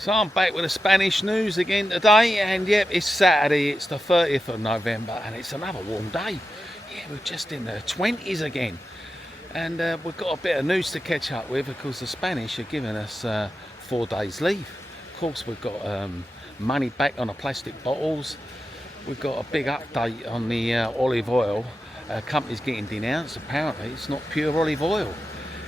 So I'm back with the Spanish news again today, and yep, it's Saturday, it's the 30th of November, and it's another warm day. Yeah, we're just in the 20s again, and we've got a bit of news to catch up with because the Spanish are giving us 4 days leave. Of course, we've got money back on the plastic bottles. We've got a big update on the olive oil. Companies getting denounced. Apparently, it's not pure olive oil.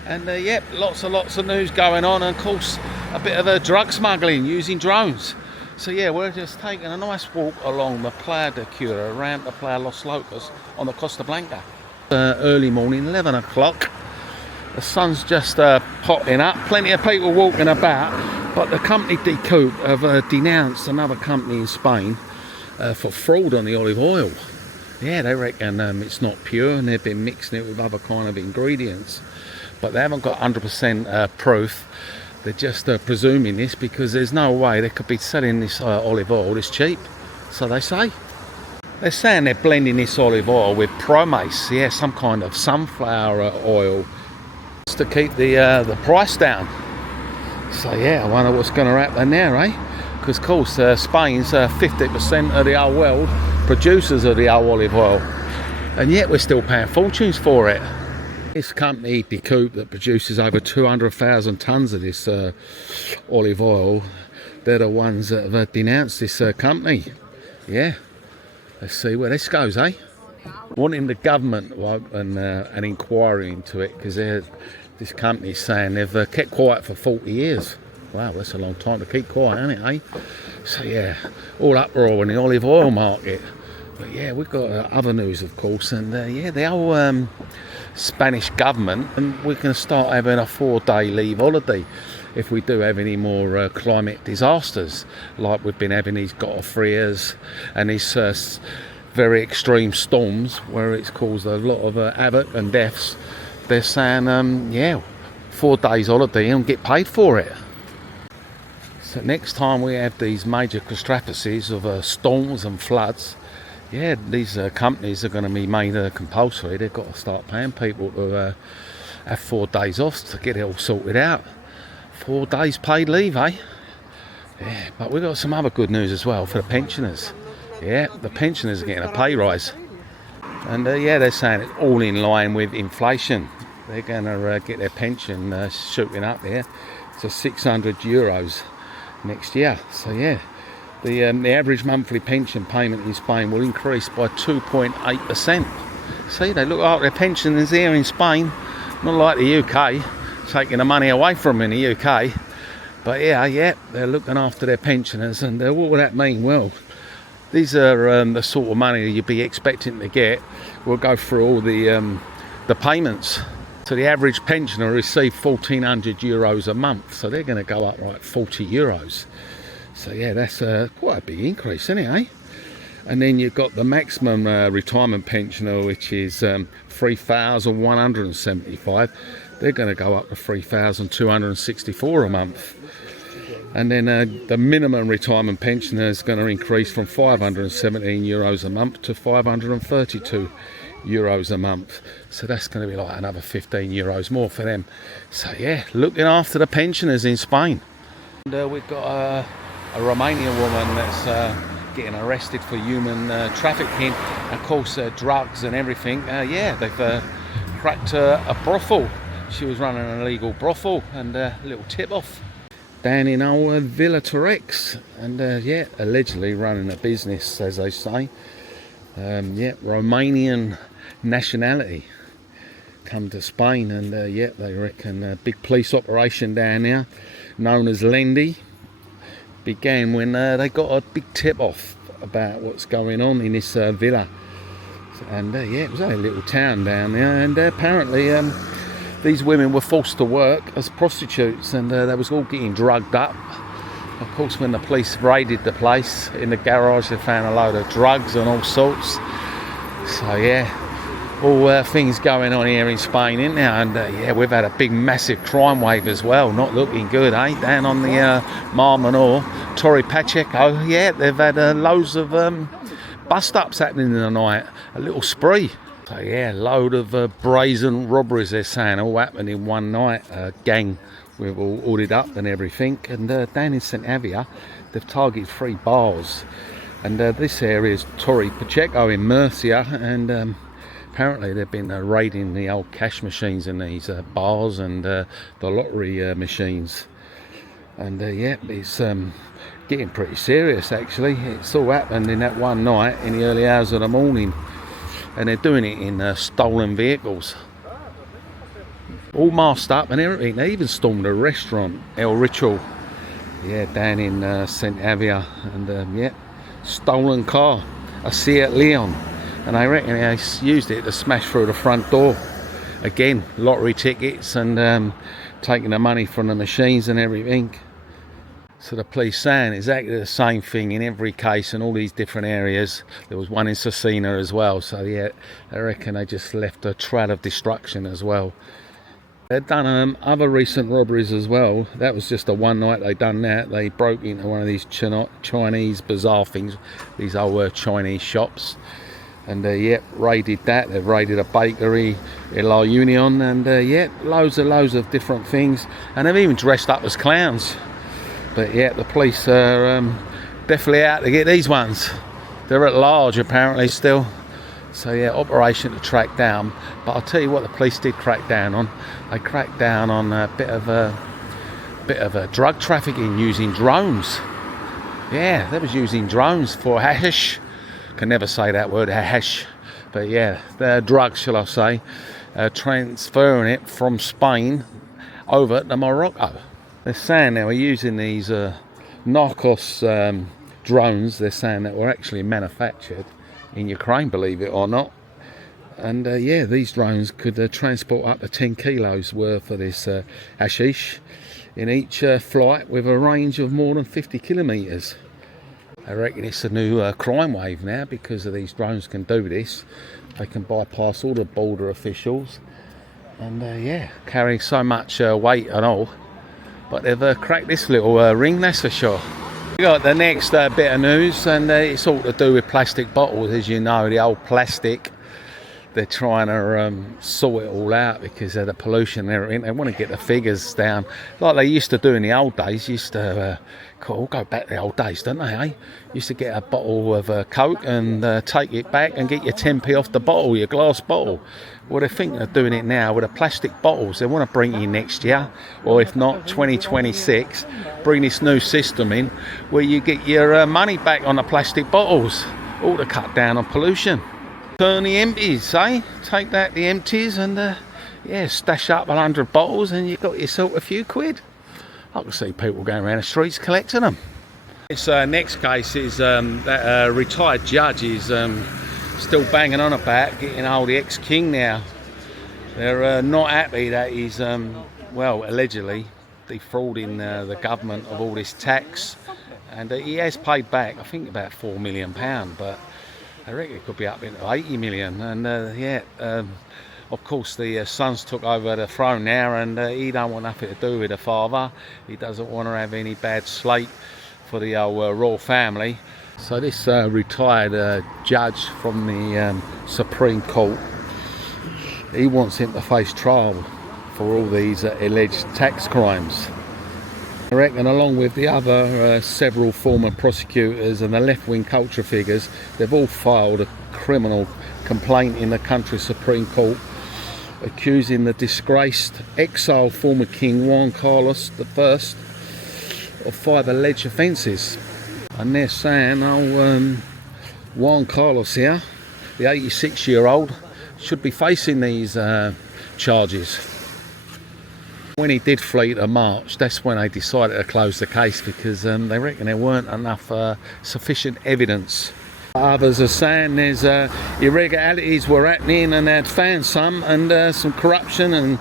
And yep, lots of news going on, and of course a bit of drug smuggling using drones. So yeah, we're just taking a nice walk along the Playa de Cura around the Playa Los Locos on the Costa Blanca. Early morning, 11 o'clock. The sun's just potting up, plenty of people walking about, but the company Decoup have denounced another company in Spain for fraud on the olive oil. Yeah, they reckon it's not pure and they've been mixing it with other kind of ingredients. But they haven't got 100% proof. They're just presuming this because there's no way they could be selling this olive oil this cheap. So they say. They're saying they're blending this olive oil with promace, yeah, some kind of sunflower oil, just to keep the price down. So yeah, I wonder what's going to happen there, eh? Because of course Spain's 50% of the whole world producers of the whole olive oil, and yet we're still paying fortunes for it. This company, Decoup, that produces over 200,000 tonnes of this olive oil, they're the ones that have denounced this company. Yeah, let's see where this goes, eh? Wanting the government to open an inquiry into it, because this company's saying they've kept quiet for 40 years. Wow, that's a long time to keep quiet, isn't it, eh? So yeah, all uproar in the olive oil market. But yeah, we've got other news, of course, and yeah, the whole Spanish government, and we're going to start having a 4-day leave holiday if we do have any more climate disasters, like we've been having these gotafrias and these very extreme storms where it's caused a lot of havoc and deaths. They're saying, yeah, 4 days holiday and get paid for it. So next time we have these major catastrophes of storms and floods, yeah, these companies are going to be made compulsory. They've got to start paying people to have 4 days off to get it all sorted out. 4 days paid leave, eh? Yeah, but we've got some other good news as well for the pensioners. Yeah, the pensioners are getting a pay rise. And yeah, they're saying it's all in line with inflation. They're going to get their pension shooting up there to €600 next year. So yeah. The average monthly pension payment in Spain will increase by 2.8%. See, they look after their pensioners here in Spain, not like the UK, taking the money away from them in the UK. But yeah, they're looking after their pensioners, and what will that mean? Well, these are the sort of money you'd be expecting to get. We'll go through all the payments. So the average pensioner receives €1,400 a month, so they're going to go up like €40. So yeah, that's quite a big increase, isn't it, eh? And then you've got the maximum retirement pensioner, which is $3,175. They're going to go up to $3,264 a month. And then the minimum retirement pensioner is going to increase from €517 a month to €532 a month. So that's going to be like another €15 more for them. So yeah, looking after the pensioners in Spain. And we've got a Romanian woman that's getting arrested for human trafficking, of course drugs and everything. Yeah, they've cracked a brothel. She was running an illegal brothel, and a little tip-off down in old Villa Torrex, and yeah, allegedly running a business, as they say. Yeah, Romanian nationality, come to Spain, and yeah, they reckon a big police operation down there known as Lendi began when they got a big tip-off about what's going on in this villa. And yeah, it was only a little town down there, and apparently these women were forced to work as prostitutes, and they was all getting drugged up. Of course, when the police raided the place, in the garage they found a load of drugs and all sorts. So yeah, all things going on here in Spain, isn't there? And yeah, we've had a big massive crime wave as well, not looking good, eh? Down on the Mar Menor, Torre Pacheco, yeah, they've had loads of bust-ups happening in the night, a little spree. So yeah, load of brazen robberies, they're saying, all happened in one night. A gang We've all ordered up and everything. And down in St Avia, they've targeted 3 bars. And this area is Torre Pacheco in Murcia, and apparently they've been raiding the old cash machines in these bars and the lottery machines. And yeah, it's getting pretty serious actually. It's all happened in that one night in the early hours of the morning, and they're doing it in stolen vehicles, all masked up and everything. They even stormed a restaurant, El Ritual, yeah, down in St Avia, and yeah, stolen car, a Seat Leon, and I reckon they used it to smash through the front door. Again, lottery tickets and taking the money from the machines and everything. So the police saying exactly the same thing in every case in all these different areas. There was one in Cecina as well, so yeah, I reckon they just left a trail of destruction as well. They've done other recent robberies as well. That was just the one night they done that. They broke into one of these Chinese bazaar things, these old Chinese shops, and yeah, raided that. They've raided a bakery in La Union, and yeah, loads of different things, and they've even dressed up as clowns. But yeah, the police are definitely out to get these ones. They're at large apparently still. So yeah, operation to track down. But I'll tell you what the police did crack down on. They cracked down on a bit of a drug trafficking using drones. Yeah, they was using drones for hash. Can never say that word, hash. But yeah, the drugs, shall I say, transferring it from Spain over to Morocco. They're saying they were using these narcos drones. They're saying that were actually manufactured in Ukraine, believe it or not. And yeah, these drones could transport up to 10 kilos worth of this hashish in each flight with a range of more than 50 kilometres. I reckon it's a new crime wave now because of these drones can do this. They can bypass all the border officials and yeah, carrying so much weight and all. But they've cracked this little ring, that's for sure. We got the next bit of news, and it's all to do with plastic bottles. As you know, the old plastic, they're trying to sort it all out because of the pollution and everything. They want to get the figures down like they used to do in the old days. Used to go back to the old days, don't they, eh? Used to get a bottle of Coke and take it back and get your 10p off the bottle, your glass bottle. Well, they're thinking of doing it now with the plastic bottles. They want to bring it in next year, or if not, 2026, bring this new system in where you get your money back on the plastic bottles, all to cut down on pollution. Turn the empties, eh? Take that, the empties, and yeah, stash up 100 bottles and you've got yourself a few quid. I can see people going around the streets collecting them. This next case is that retired judge is still banging on about getting hold of the ex-king now. They're not happy that he's, well, allegedly defrauding the government of all this tax. And he has paid back, I think, about £4 million, but I reckon it could be up into 80 million. And yeah, of course the son's took over the throne now, and he don't want nothing to do with the father. He doesn't want to have any bad slate for the royal family. So this retired judge from the Supreme Court, he wants him to face trial for all these alleged tax crimes. I reckon along with the other several former prosecutors and the left-wing culture figures, they've all filed a criminal complaint in the country's Supreme Court accusing the disgraced exiled former King Juan Carlos I of 5 alleged offences. And they're saying, Juan Carlos here, the 86-year-old, should be facing these charges. When he did flee to March, that's when they decided to close the case because they reckon there weren't enough sufficient evidence. Others are saying there's irregularities were happening and they'd found some, and some corruption and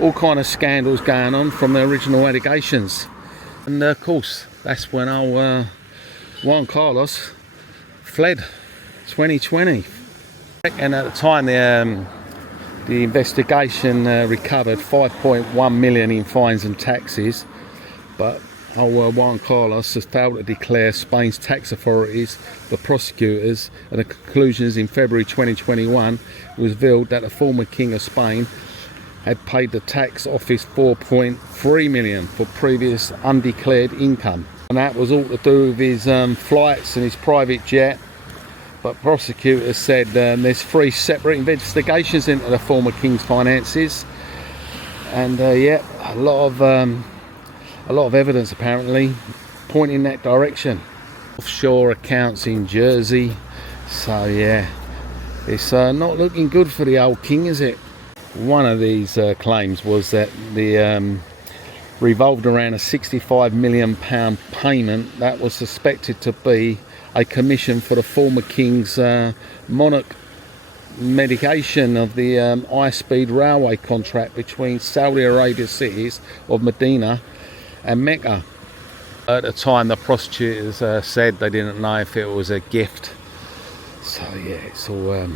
all kind of scandals going on from the original allegations. And of course, that's when Juan Carlos fled 2020. And at the time the investigation recovered 5.1 million in fines and taxes, but Juan Carlos has failed to declare Spain's tax authorities, the prosecutors, and the conclusions in February 2021 was revealed that the former King of Spain had paid the tax office 4.3 million for previous undeclared income, and that was all to do with his flights and his private jet. But prosecutors said there's 3 separate investigations into the former King's finances, and yeah, a lot of evidence apparently pointing in that direction. Offshore accounts in Jersey, so yeah, it's not looking good for the old King, is it? One of these claims was that the revolved around a £65 million payment that was suspected to be a commission for the former King's monarch medication of the high-speed railway contract between Saudi Arabia cities of Medina and Mecca. At the time, the prosecutors said they didn't know if it was a gift. So yeah, it's all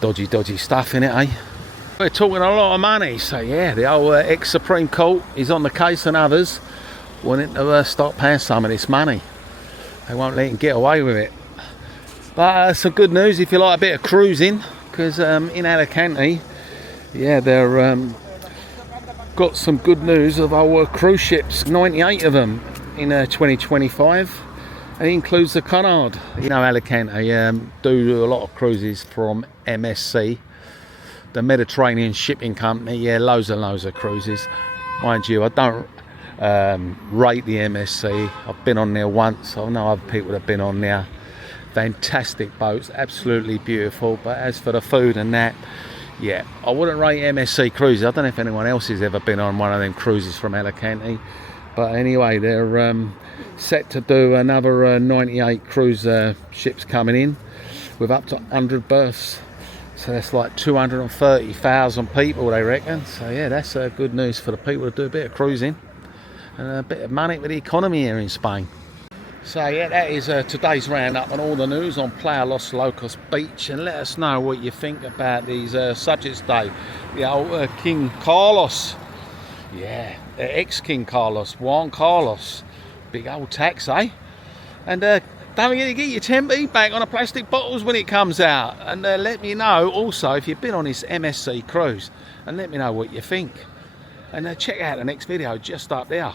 dodgy stuff in it, eh? We're talking a lot of money, so yeah, the old ex-Supreme Court is on the case, and others wanting to start paying some of this money. They won't let him get away with it. But some good news if you like a bit of cruising, because in Alicante, yeah, they're got some good news of our cruise ships, 98 of them in 2025. It includes the Cunard. You know, Alicante do a lot of cruises from MSC, the Mediterranean Shipping Company. Yeah, loads and loads of cruises. Mind you, I don't rate the MSC. I've been on there once. I know other people have been on there. Fantastic boats, absolutely beautiful. But as for the food and that, yeah, I wouldn't rate MSC cruises. I don't know if anyone else has ever been on one of them cruises from Alicante. But anyway, they're set to do another 98 cruise ships coming in with up to 100 berths. So that's like 230,000 people, they reckon. So yeah, that's good news for the people to do a bit of cruising and a bit of money for the economy here in Spain. So yeah, that is today's roundup on all the news on Playa Los Locos Beach, and let us know what you think about these subjects today. The old King Carlos, yeah, ex-King Carlos, Juan Carlos, big old tax, eh? And don't forget to get your 10p back on the plastic bottles when it comes out, and let me know also if you've been on this MSC cruise, and let me know what you think, and check out the next video just up there.